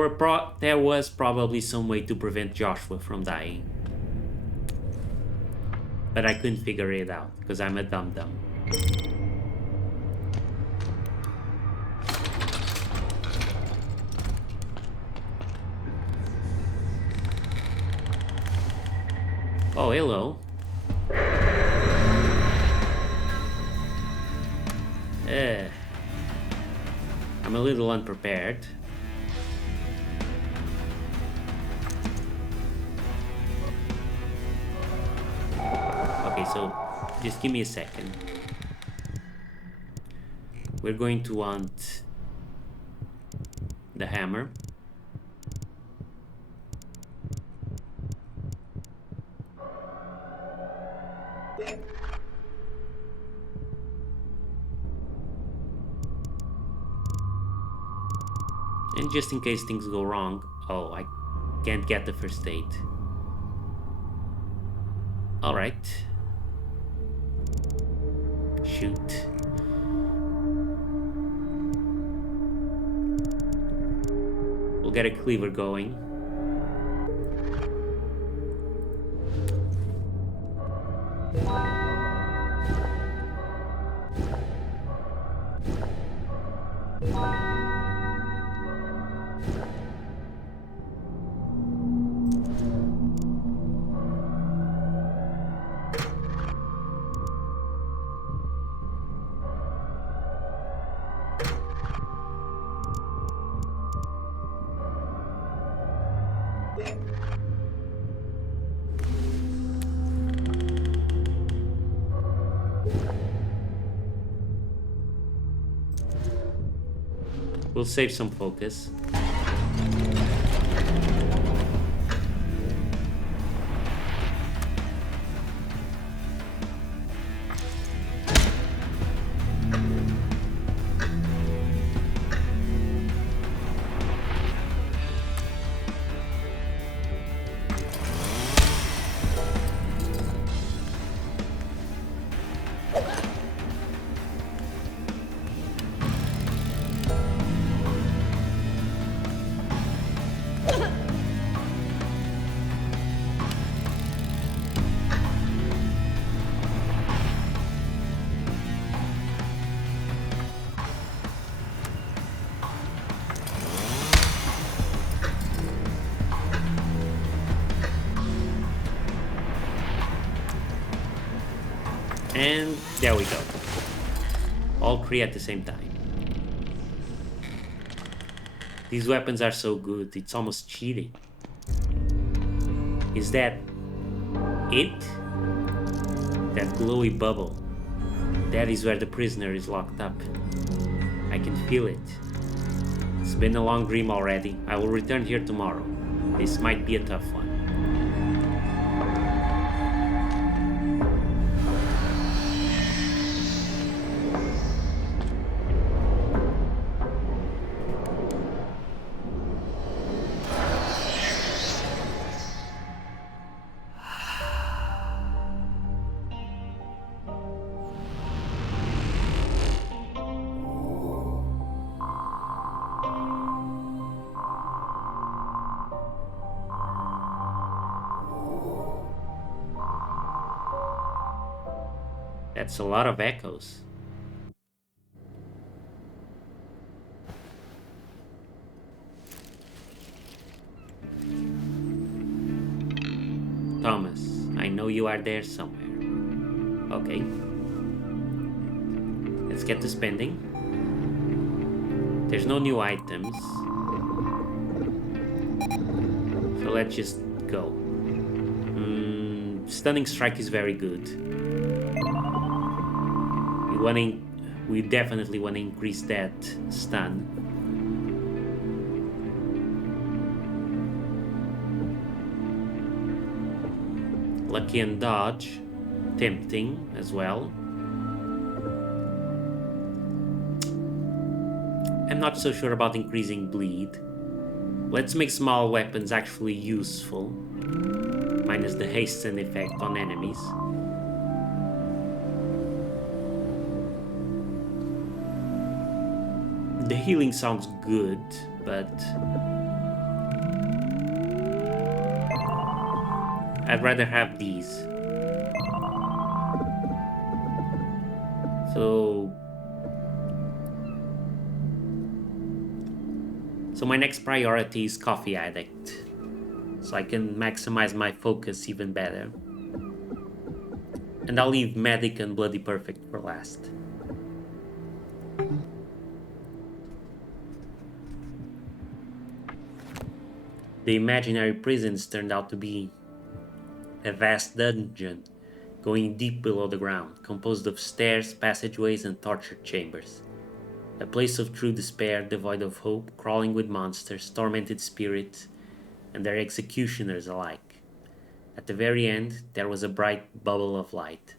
was probably some way to prevent Joshua from dying. But I couldn't figure it out, because I'm a dum-dum. Oh, hello. I'm a little unprepared. Okay, so just give me a second. We're going to want the hammer. And just in case things go wrong, oh, I can't get the first aid. Alright. Shoot. We'll get a cleaver going. We'll save some focus. And there we go. All three at the same time. These weapons are so good, it's almost cheating. Is that it? That glowy bubble. That is where the prisoner is locked up. I can feel it. It's been a long dream already. I will return here tomorrow. This might be a tough one. That's a lot of echoes. Thomas, I know you are there somewhere. Okay. Let's get to spending. There's no new items. So let's just go. Stunning strike is very good. We definitely want to increase that stun. Lucky and dodge, tempting as well. I'm not so sure about increasing bleed. Let's make small weapons actually useful, minus the hasten effect on enemies. The healing sounds good, but I'd rather have these. So my next priority is Coffee Addict, so I can maximize my focus even better. And I'll leave Medic and Bloody Perfect for last. The imaginary prisons turned out to be a vast dungeon going deep below the ground, composed of stairs, passageways, and torture chambers. A place of true despair, devoid of hope, crawling with monsters, tormented spirits, and their executioners alike. At the very end, there was a bright bubble of light.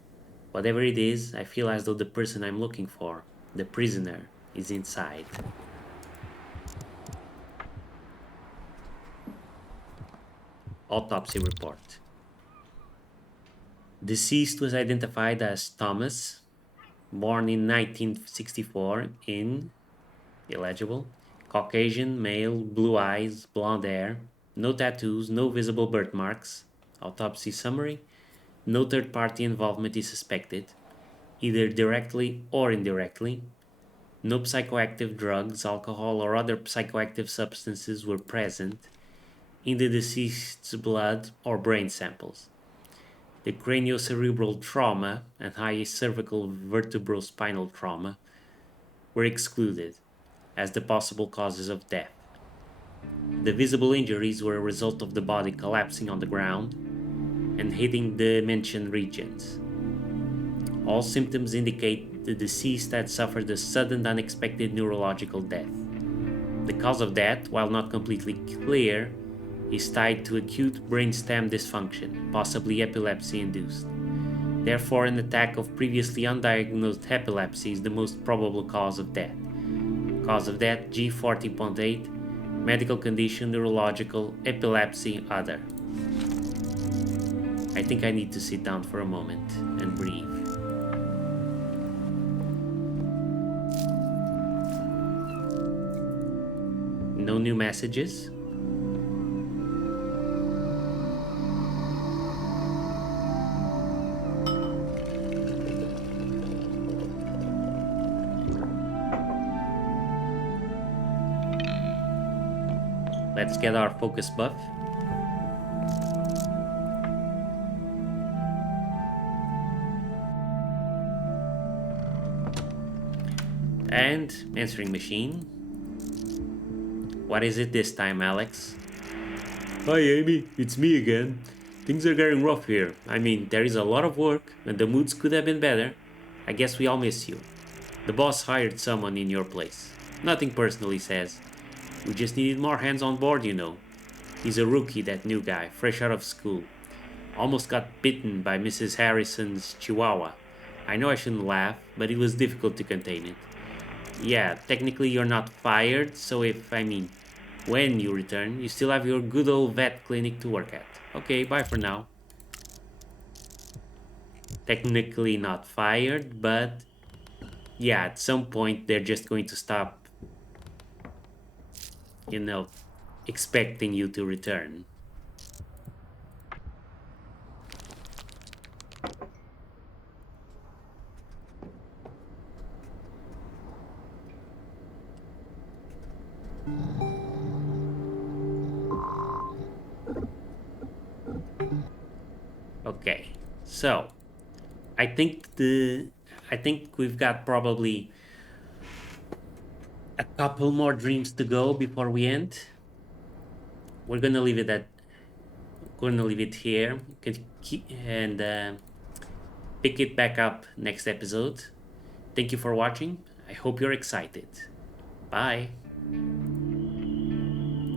Whatever it is, I feel as though the person I'm looking for, the prisoner, is inside. Autopsy report. Deceased was identified as Thomas, born in 1964 in illegible, Caucasian, male, blue eyes, blonde hair, no tattoos, no visible birthmarks. Autopsy summary: no third party involvement is suspected, either directly or indirectly. No psychoactive drugs, alcohol, or other psychoactive substances were present in the deceased's blood or brain samples. The craniocerebral trauma and high cervical vertebrospinal trauma were excluded as the possible causes of death. The visible injuries were a result of the body collapsing on the ground and hitting the mentioned regions. All symptoms indicate the deceased had suffered a sudden unexpected neurological death. The cause of death, while not completely clear, is tied to acute brainstem dysfunction, possibly epilepsy-induced. Therefore, an attack of previously undiagnosed epilepsy is the most probable cause of death. Cause of death G40.8, medical condition neurological, epilepsy, other. I think I need to sit down for a moment and breathe. No new messages. Let's get our focus buff. And answering machine. What is it this time, Alex? Hi Amy, it's me again. Things are getting rough here. I mean, there is a lot of work and the moods could have been better. I guess we all miss you. The boss hired someone in your place. Nothing personal, he says. We just needed more hands on board, you know. He's a rookie, that new guy, fresh out of school. Almost got bitten by Mrs. Harrison's chihuahua. I know I shouldn't laugh, but it was difficult to contain it. Yeah, technically you're not fired, so when you return, you still have your good old vet clinic to work at. Okay, bye for now. Technically not fired, but yeah, at some point they're just going to stop, expecting you to return. Okay, so I think we've got probably a couple more dreams to go before we end. We're gonna leave it here. And pick it back up next episode. Thank you for watching. I hope you're excited. Bye.